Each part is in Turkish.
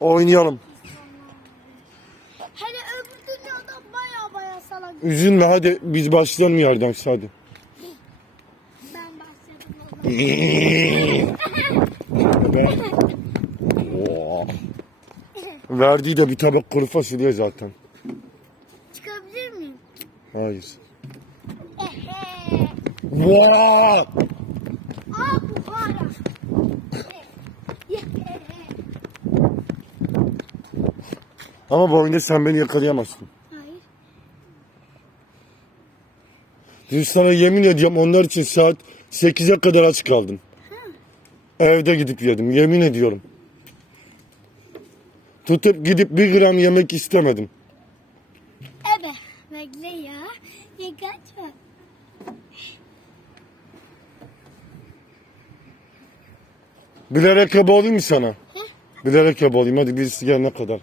Oynayalım. Hele öbür dünyada baya baya salak. Üzülme hadi biz başlayalım yerden hadi. Ben başladım o zaman. Oo. Verdiği de bir tabak kuru fasulye zaten. Çıkabilir miyim? Hayır. Ehe. Vaa! Aa Ama bu oyunda sen beni yakalayamazsın. Hayır. Dün sana yemin ediyorum onlar için saat 8'e kadar aç kaldım. Evde gidip yedim yemin ediyorum. Tutup gidip bir gram yemek istemedim. Ebe. Bekle ya. Ya kaçma. Bilerek kebap olayım mı sana? Bilerek kebap olayım hadi birisi gelene kadar.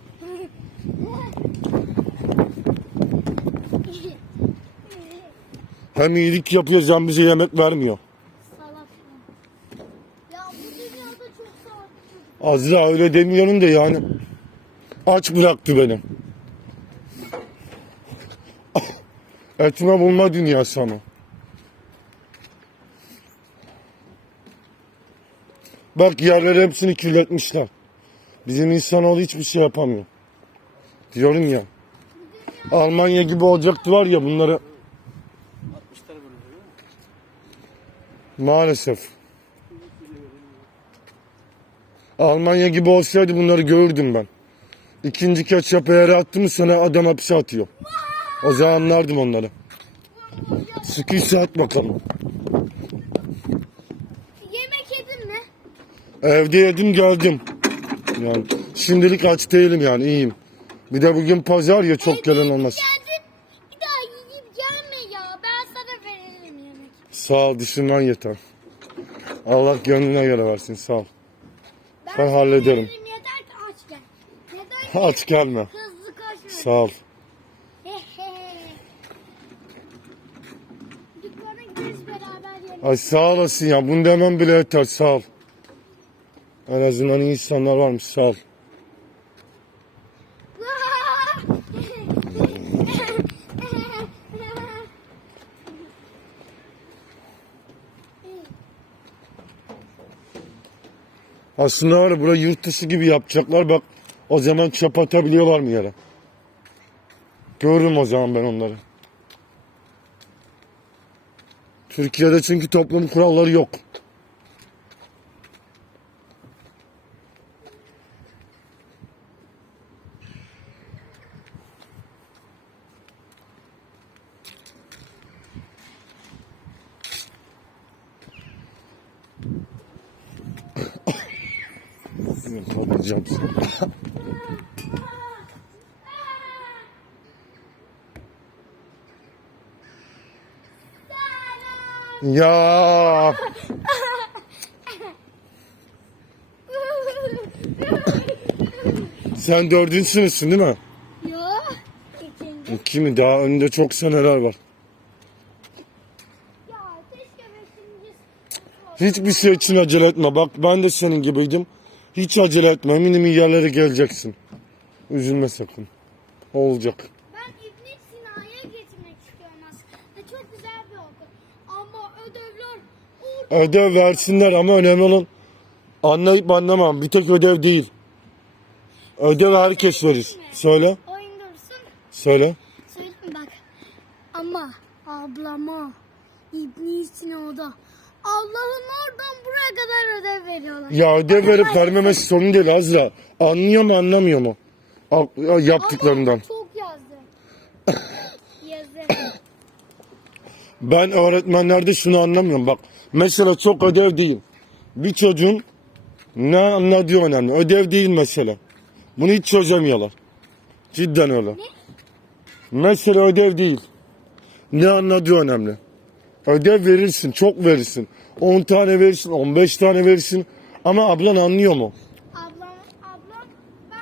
Hem iyilik yapıyoruz hem bize yemek vermiyor. Salak. Ya bu dünyada. Azra öyle demiyorum da yani. Aç bıraktı beni. Etme bulma dünyası ama. Bak yerleri hepsini kirletmişler. Bizim insanoğlu hiçbir şey yapamıyor. Diyorum ya. Almanya gibi olacaktı var ya bunları. Maalesef. Almanya gibi olsaydı bunları görürdüm ben. İkinci ketçap eğer attı mı sana adam hapse atıyor. O zaman anlardım onları. Sıkıysa at bakalım. Yemek yedin mi? Evde yedim geldim. Yani şimdilik aç değilim yani iyiyim. Bir de bugün pazar ya çok gelen olmaz. Sağ ol düşünmen yeter. Allah gönlüne göre versin sağ ol. Ben Ben hallederim. yeter ki aç gel. Neden Aç gelme. hızlı koşma. Sağ ol. Ay sağ olasın ya bunu demem bile yeter sağ ol. En azından iyi insanlar varmış sağ ol. Aslında var ya burayı yurt dışı gibi yapacaklar bak o zaman çöp atabiliyorlar mı yere? Görürüm o zaman ben onları. Türkiye'de çünkü toplum kuralları yok. Kapatacağım seni. Ya sen dördüncü sınıfsın değil mi? Yok. İkinci. Kimi daha önünde çok seneler var. Ya. Hiçbir şey için acele etme. Bak ben de senin gibiydim. Hiç acele etme. Eminim iyi yerlere geleceksin. Üzülme sakın. Olacak. Ben İbn Sina'ya gitmek istiyorum aslında. Çok güzel bir okul. Ama ödevler. Ödev versinler ama önemli olan anlayıp anlamam. Bir tek ödev değil. Ödev herkes verir. Söyle. Oyun dursun. Söyle. Söyleyeyim bak. Ama ablama İbn Sina'da Allah'ın oradan buraya kadar ödev veriyorlar. Ya ödev verip vermemesi sorun değil Azra. Anlıyor mu anlamıyor mu? A- Yaptıklarından. Ama çok yazdı. yazdı. Ben öğretmenlerde şunu anlamıyorum. Bak mesela çok ödev değil. Bir çocuğun ne anladığı önemli. Ödev değil mesele. Bunu hiç çözemiyorlar. Cidden öyle. Mesele ödev değil. Ne anladığı önemli. Ödev verirsin, çok verirsin. 10 tane verirsin, 15 tane verirsin. Ama ablan anlıyor mu? Ablam, ablam ben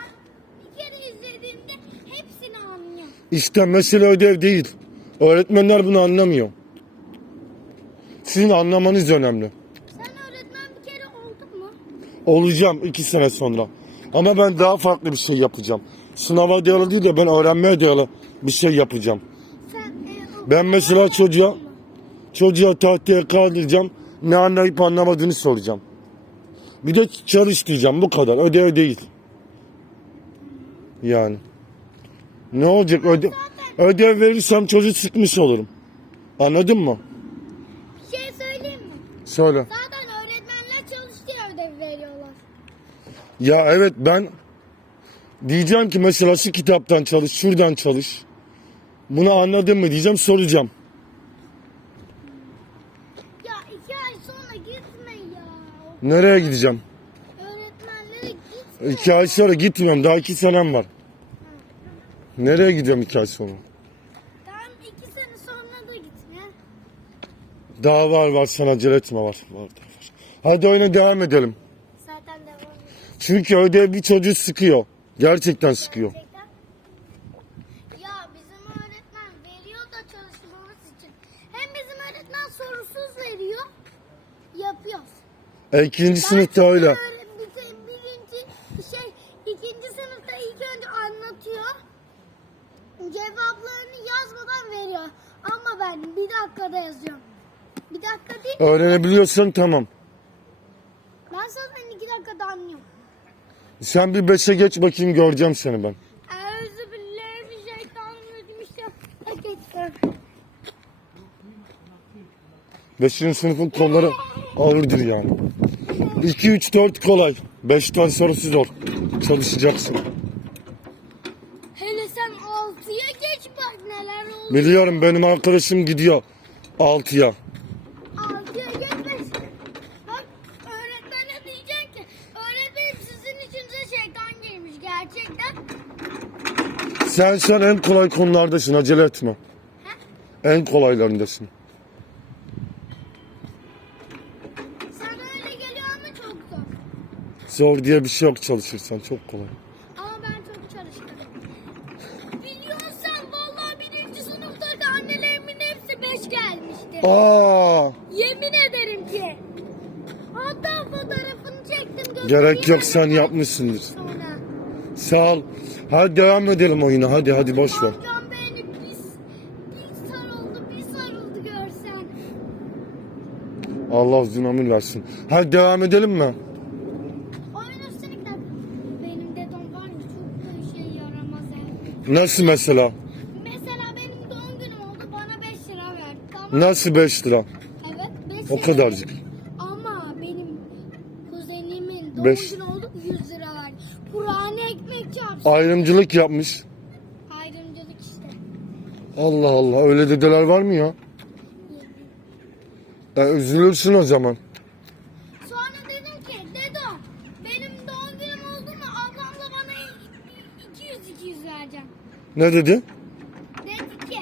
bir kere izlediğimde hepsini anlıyor. İşte mesele ödev değil. Öğretmenler bunu anlamıyor. Sizin anlamanız önemli. Sen öğretmen bir kere oldun mu? Olacağım iki sene sonra. Ama ben daha farklı bir şey yapacağım. Sınava dayalı değil de ben öğrenmeye dayalı bir şey yapacağım. Sen, e, o- Ben mesela çocuğa çocuğa tahtaya kaldıracağım. Ne anlayıp anlamadığını soracağım. Bir de çalış diyeceğim bu kadar. Ödev değil. Yani. Ne olacak ödev, ödev verirsem çocuk sıkmış olurum. Anladın mı? Bir şey söyleyeyim mi? Söyle. Zaten öğretmenler çalış diye ödev veriyorlar. Ya evet ben diyeceğim ki mesela şu kitaptan çalış, şuradan çalış. Bunu anladın mı diyeceğim soracağım. Ya iki ay sonra gitme ya. Nereye gideceğim? Öğretmenlere gitme. İki ay sonra gitmiyorum. Daha iki senem var. Nereye gidiyorum iki ay sonra? Tamam iki sene sonra da gitme. Daha var var sen acele etme var. Var, daha var. Hadi oyuna devam edelim. Zaten devam ediyor. Çünkü ödev bir çocuğu sıkıyor. Gerçekten sıkıyor. Gerçekten. Ya bizim öğretmen veriyor da çalışmamız için. Hem bizim öğretmen sorusuz veriyor. Yapıyoruz. E, ikinci sınıfta öyle. öğre- bir- Birinci şey ikinci sınıfta ilk önce anlatıyor. Cevaplarını yazmadan veriyor. Ama ben bir dakikada yazıyorum. Bir dakika değil. Öğrenebiliyorsan tamam. Ben zaten iki dakikada anlıyorum. Sen bir beşe geç bakayım göreceğim seni ben. Hadi geç. Beşinci sınıfın konuları ağırdır yani. 2, 3, 4 kolay. 5'ten sonrası zor. Çalışacaksın. Hele sen altıya geç bak neler oldu. Biliyorum benim arkadaşım gidiyor 6'ya. Altıya geçmesin. Bak öğretmene diyecek ki öğretmenim sizin içinize şeytan girmiş gerçekten. Sen sen en kolay konulardasın acele etme. En kolaylarındasın. Zor diye bir şey yok çalışırsan çok kolay. Ama ben çok çalıştım. Biliyorsan vallahi birinci sınıftaki annelerimin hepsi beş gelmişti. Aa, Yemin ederim ki. Hatta fotoğrafını çektim. gerek yok sen yapmışsındır. Sonra. Sağ ol. Hadi devam edelim oyuna hadi hadi boş ver. Amcam beni bir, bir sarıldı bir sarıldı görsen. Allah uzun ömür versin. Hadi devam edelim mi? Oyun üstelik de benim dedem var ya çok da şey yaramaz ev. Nasıl mesela? Mesela benim doğum günüm oldu bana 5 lira verdi tamam. Nasıl 5 lira? Evet 5 O kadarcık. Ama benim kuzenimin doğum Beş- günü oldu 100 lira verdi. Kur'an'a ekmek çarpsın. Ayrımcılık yapmış. Ayrımcılık işte. Allah Allah öyle dedeler var mı ya? E, üzülürsün o zaman. Sonra dedim ki dedo benim doğum günüm oldu mu ablamla bana 200-200 vereceğim. Ne dedi? Dedi ki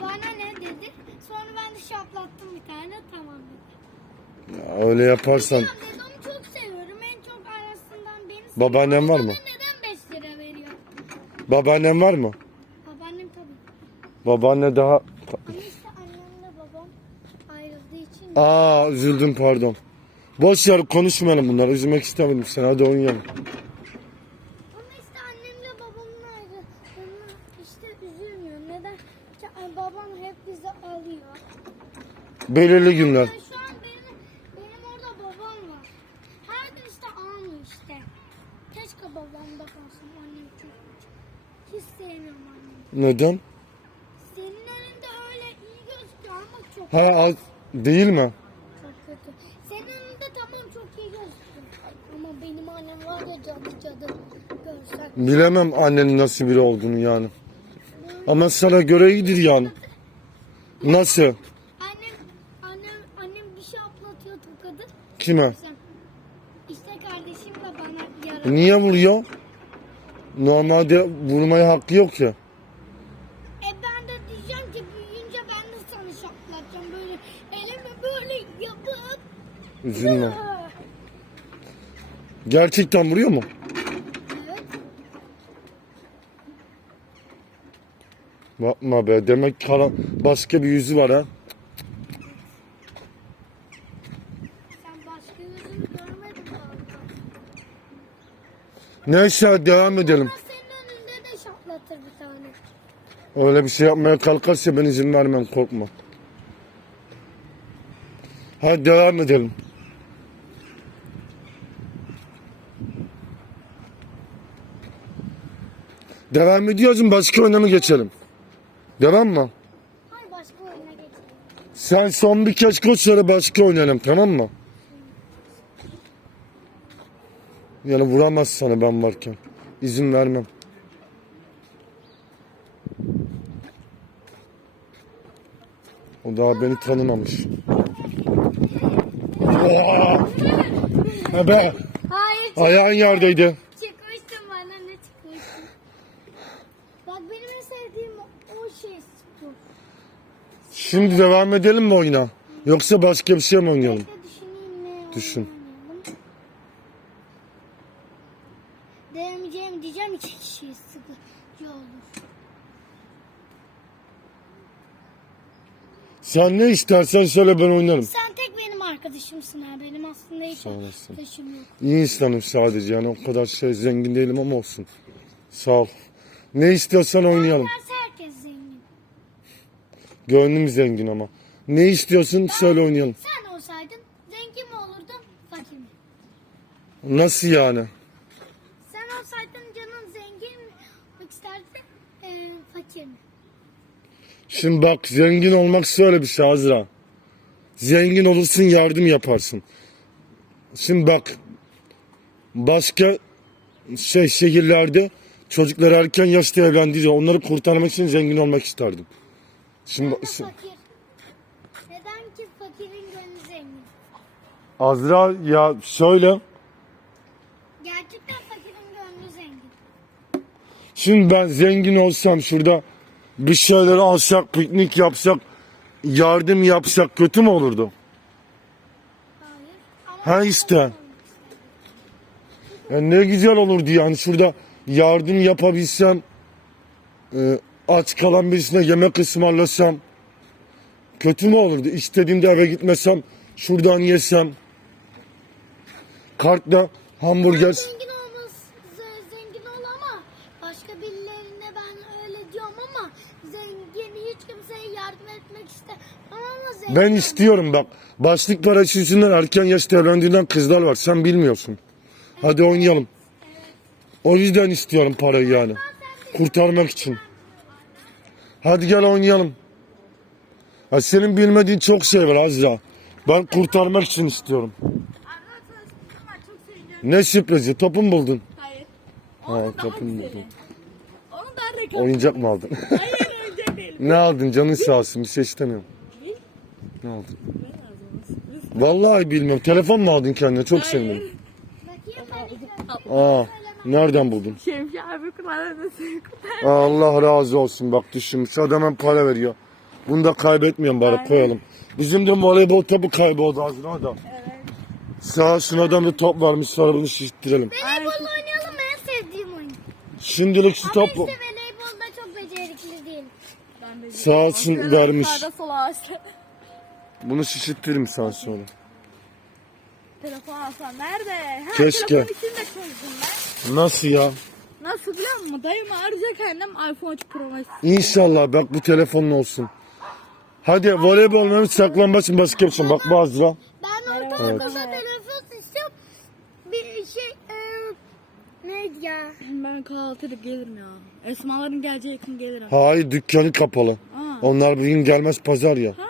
bana ne dedi. Sonra ben de şaplattım bir tane tamam dedi. Ya, öyle yaparsan. Ya dedomu çok seviyorum. En çok arasından beni seviyor. Babaannem var mı? Neden 5 lira veriyor? Babaannen var mı? Babaannem tabii. Babaanne daha... Ama işte annemle babam ayrıldığı için. Aa üzüldüm pardon. Boş yer konuşmayalım bunları. Üzmek istemedim seni. Hadi oynayalım. Ama işte annemle babamın ayrıldığını işte üzülmüyor. Neden? Çünkü babam hep bizi alıyor. Belirli günler. Yani şu an benim, benim orada babam var. Her gün işte almıyor işte. Keşke babamda kalsın. Annem çok hiç sevmiyorum annemi. Neden? Senin önünde öyle iyi gözüküyor ama çok Ha az değil mi? çok kötü. Senin önünde tamam çok iyi gözüküyor. Ama benim annem var ya cadı cadı görsen. Bilemem annenin nasıl biri olduğunu yani. Ama sana göre iyidir yani. Nasıl? Annem, annem, annem bir şey aplatıyor tokadı. Kime? İşte kardeşim de bana yaralı. Niye vuruyor? Normalde vurmaya hakkı yok ya. E ben de diyeceğim ki büyüyünce ben de sana şaplatacağım böyle elimi böyle yapıp. Üzülme. Gerçekten vuruyor mu? Evet. Bakma be. Demek kara, başka bir yüzü var ha. Sen başka yüzünü görmedin galiba. Neyse devam edelim. Ama senin önünde de şaplatır bir tane. Öyle bir şey yapmaya kalkarsa ben izin vermem korkma. Hadi devam edelim. Devam ediyoruz mu başka mı geçelim? Devam mı? Hayır başka oyuna geçelim. Sen son bir kez koş sonra başka oynayalım tamam mı? Yani vuramaz sana ben varken. İzin vermem. O daha beni tanımamış. Oha! Ha be! Hayır Ayağın yerdeydi. çıkmıştım bana ne çıkmıştım. Bak benim en sevdiğim o şey spor. Şimdi devam edelim mi oyuna? Yoksa başka bir şey mi oynayalım? Düşün. Denemeyeceğim diyeceğim iki kişiyi sıkıcı olur. Sen ne istersen söyle ben oynarım. Sen tek benim arkadaşımsın ha. Benim aslında hiç Sağ olasın. arkadaşım yok. İyi insanım sadece yani o kadar şey zengin değilim ama olsun. Sağ ol. Ne istiyorsan oynayalım. Zengin. Gönlüm zengin ama. Ne istiyorsun söyle oynayalım. Sen olsaydın zengin mi olurdun fakir mi? Nasıl yani? Sen olsaydın canın zengin mi olmak isterdin e, fakir mi? Şimdi bak zengin olmak şöyle bir şey Azra. Zengin olursun yardım yaparsın. Şimdi bak başka şey şehirlerde çocuklar erken yaşta evlendiği onları kurtarmak için zengin olmak isterdim. Şimdi şimdi- fakir. Neden ki fakirin gönlü zengin? Azra ya şöyle Gerçekten fakirin gönlü zengin. Şimdi ben zengin olsam şurada bir şeyler alsak, piknik yapsak, yardım yapsak kötü mü olurdu? Hayır. Ama Ha işte. Ya ne güzel olurdu yani şurada yardım yapabilsem, e, aç kalan birisine yemek ısmarlasam, kötü mü olurdu? İstediğimde eve gitmesem, şuradan yesem, kartla hamburger, Zengin olmaz, zengin ol ama başka birilerine ben öyle diyorum ama zengin hiç kimseye yardım etmek istemem ama zengin ben istiyorum bak, başlık parası yüzünden erken yaşta evlendiğinden kızlar var, sen bilmiyorsun. Hadi oynayalım. O yüzden istiyorum parayı yani. Kurtarmak için. Hadi gel oynayalım. Ha, senin bilmediğin çok şey var Azra. Ben kurtarmak için istiyorum. Ne sürprizi? Topu mu buldun? Hayır. Ha, Onun daha topu mu buldun? Onu daha reklam. Oyuncak mı aldın? Hayır önce değil. ne aldın? Canın sağ olsun. Bir şey istemiyorum. Ne aldın? Vallahi bilmiyorum. Telefon mu aldın kendine? Çok sevindim. Bakayım ben ilk Aa, nereden buldun? Şemsi abi kullanırdı. Allah razı olsun. Bak düşünmüş. Adam hemen para veriyor. Bunu da kaybetmeyen bari Aynen. koyalım. Bizim de voleybol topu kayboldu Azra da. Evet. Sağ olsun adam da top varmış sonra bunu şiştirelim. Voleybol oynayalım en sevdiğim oyun. Şimdilik şu Ama top işte voleybolda çok becerikli değilim. Ben de Sağ olsun vermiş. Sağda sola asla. Bunu şişirtirim sana sonra. Telefon alsam nerede? Ha, Keşke. Telefon içinde çözdüm ben. Nasıl ya? Nasıl biliyor musun? Dayım arayacak annem iPhone 13 Pro Max. İnşallah bak bu telefonun olsun. Hadi voleybol oynamış saklambaç mı başka şey. Bak bu Azra. Ben Evet. ortaokulda telefon istiyorum. Bir şey e, neydi ya? Ben kahvaltı edip gelirim ya. Esmaların geleceği yakın gelirim. Hayır dükkanı kapalı. Aa. Onlar bugün gelmez pazar ya. Ha